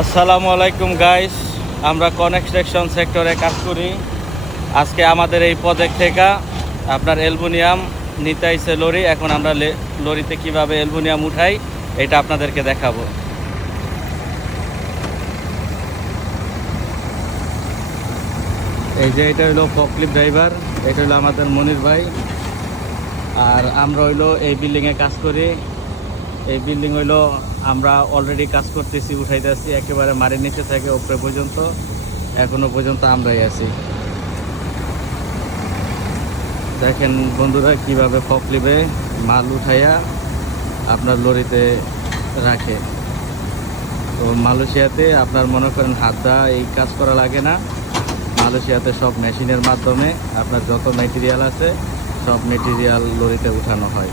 আসসালামু আলাইকুম গাইস, আমরা কনস্ট্রাকশন সেক্টরে কাজ করি। আজকে আমাদের এই প্রজেক্ট থেকে আপনার অ্যালুমিনিয়াম নিতে আইছে লরি। এখন আমরা লরিতে কিভাবে অ্যালুমিনিয়াম উঠাই এটা আপনাদেরকে দেখাবো। এই যে এটা হলো ফকলিফট ড্রাইভার, এটা হলো আমাদের মনির ভাই। আর আমরা হইলো এই বিল্ডিংয়ে কাজ করি। এই বিল্ডিং হইলো আমরা অলরেডি কাজ করতেছি, উঠাইতেছি একেবারে মাটির নিচে থেকে উপরে পর্যন্ত। এখনো পর্যন্ত আমরাই আছি। দেখেন বন্ধুরা কিভাবে ফকলিফটে মাল উঠাইয়া আপনার লরিতে রাখে। তো মালয়েশিয়াতে আপনার মনে করেন হাত দা এই কাজ করা লাগে না। মালয়েশিয়াতে সব মেশিনের মাধ্যমে আপনার যত মেটেরিয়াল আছে সব মেটেরিয়াল লরিতে উঠানো হয়।